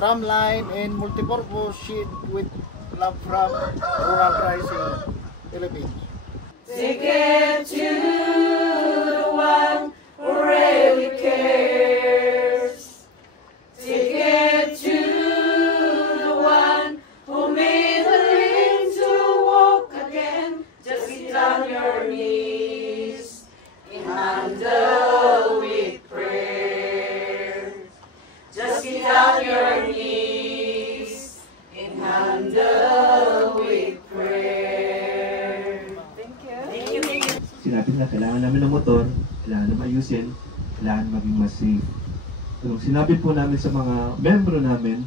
tram line and multipurpose shed with love from Rural Rising Philippines. Ticket to the one who really cares. Ticket to the one who made the dream to walk again. Just get on your knees and handle with prayer. Just get on your knees and handle with prayer. Thank you. Sinabi na kailangan namin ng motor, kailangan na maayusin, kailangan maging mas safe. So, sinabi po namin sa mga membro namin,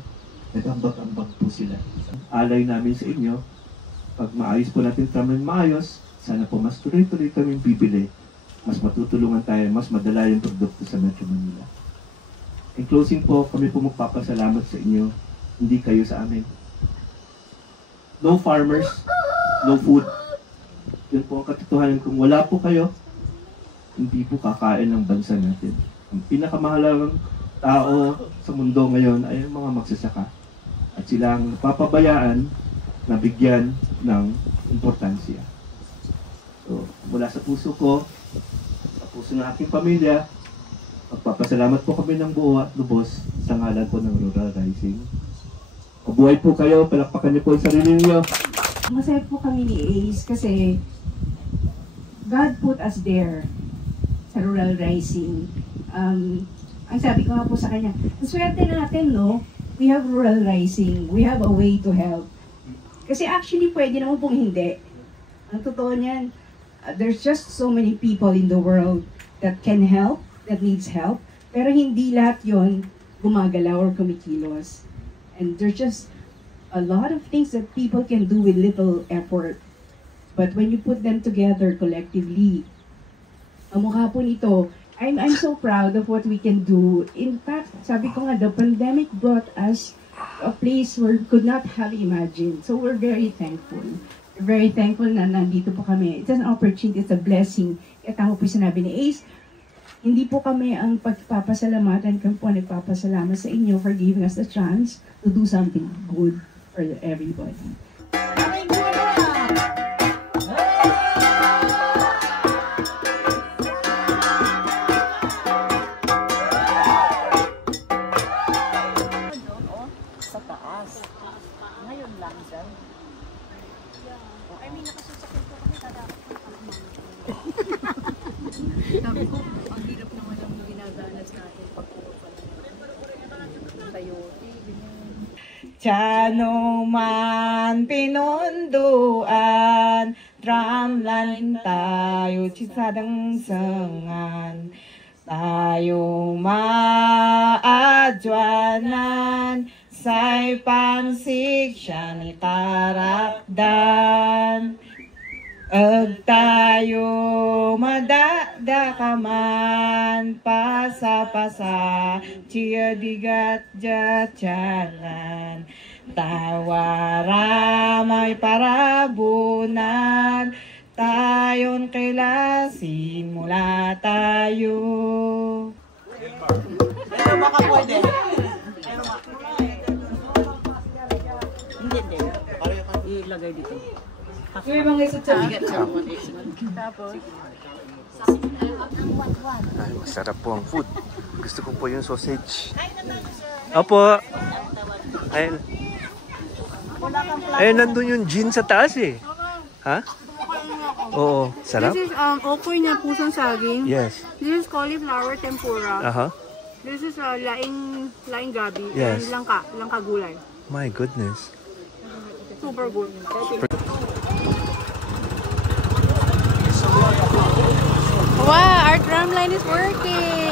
nag-ambag-ambag po sila. Alay namin sa inyo, pag maayos po natin kami maayos, sana po mas tuloy-tuloy kami bibili, mas matutulungan tayo, mas madala yung produkto sa Metro Manila. In closing po, kami po magpapasalamat sa inyo, hindi kayo sa amin. No farmers, no food. Yun po ang katotohanan. Kung wala po kayo, hindi po kakain ng bansa natin. Ang pinakamahalagang tao sa mundo ngayon ay ang mga magsasaka. At silang papabayaan na bigyan ng importansya. So, mula sa puso ko, sa puso ng aking pamilya, magpapasalamat po kami ng buo at lubos sa ngalan po ng Rural Rising. Mabuhay po kayo, palakpakan niyo po ang sarili niyo. Masaya po kami ni Ace kasi God put us there sa Rural Rising. Ang sabi ko nga po sa kanya, swerte natin, no? We have Rural Rising. We have a way to help. Kasi actually, pwede naman pong hindi. Ang totoo niyan, there's just so many people in the world that can help, that needs help. Pero hindi lahat yon gumagalaw or kumikilos. And there's just a lot of things that people can do with little effort. But when you put them together collectively, ang mukha po nito, I'm so proud of what we can do. In fact, sabi ko nga, the pandemic brought us a place where we could not have imagined. So we're very thankful. We're very thankful na nandito po kami. It's an opportunity, it's a blessing. Kaya tama po sinabi ni Ace, hindi po kami ang pagpapasalamatan, kami po nagpapasalamat sa inyo for giving us the chance to do something good for everybody. Sa taas. Ngayon lang dyan. I mean, nakasasakit po kami kadakot ng akman. Sabi ko, ang hirap naman ang ginaganas natin pag sayote. Tiyanong man pinunduan, drumline tayo, chisadang sangan. Tayo maadwanan, say pansig siya ni tarakdan. Ag tayo madadakaman, pasa-pasa, chiya digat jatyanan. Tawara may parabunan, tayon kailasin mula tayo. Pero baka pwede. Hindi. Ilagay dito. Yung mga isa sa Tapos, Ay, masarap po ang food. Gusto ko po yung sausage. Opo. Ayun. Ayun, nandun yung gin sa taas eh. Ha? Oo. Sarap? This is okoy na pusong saging. Yes. This is cauliflower tempura. Aha. This is laing gabi. Yes. And langka gulay. My goodness. Super good. Wow, our drum line is working.